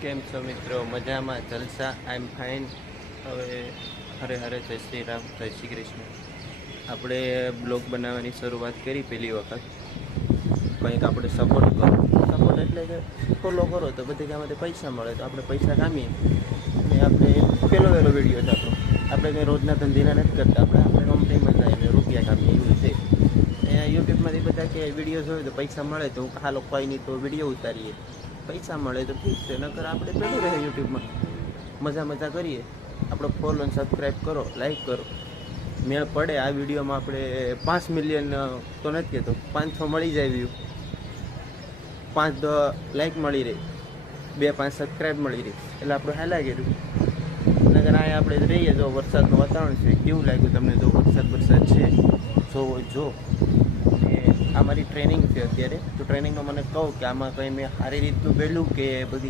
કેમ છો મિત્રો? મજામાં? જલસા? આઈ એમ ફાઇન. હવે હરે હરે જય શ્રી રામ, જય શ્રી કૃષ્ણ. આપણે બ્લોગ બનાવવાની શરૂઆત કરી પહેલી વખત. કંઈક આપણે સપોર્ટ કરો. સપોર્ટ એટલે કે ફોલો કરો તો બધી કામમાંથી પૈસા મળે તો આપણે પૈસા કામીએ. અને આપણે પહેલો વિડીયો થતો. આપણે કંઈ રોજના ધંધીના નથી કરતા. આપણે કંપનીમાં જઈને રૂપિયા કામીએ એવું છે. યુટ્યુબમાંથી બધા કે વિડીયો જોયું તો પૈસા મળે તો હાલો કોઈ નહીં તો વિડીયો ઉતારીએ. પૈસા મળે તો ઠીક છે, નકર આપણે પેલું રહે યુટ્યુબમાં મજા કરીએ. આપણો ફોલો અને સબસ્ક્રાઈબ કરો, લાઈક કરો. મેળ પડે આ વિડીયોમાં આપણે 5 મિલિયન તો નથી કહેતો, 500 મળી જાય વ્યૂ, 5 લાઈક મળી રહી, 2-5 સબસ્ક્રાઈબ મળી રહી એટલે આપણું હાલા કર્યું. નકર આ આપણે રહીએ. જો વરસાદનું વાતાવરણ છે, કેવું લાગ્યું તમને? જો વરસાદ છે, જો આ મારી ટ્રેનિંગ છે અત્યારે. તો ટ્રેનિંગમાં મને કહું કે આમાં કંઈ મેં સારી રીતનું બેલું કે બધી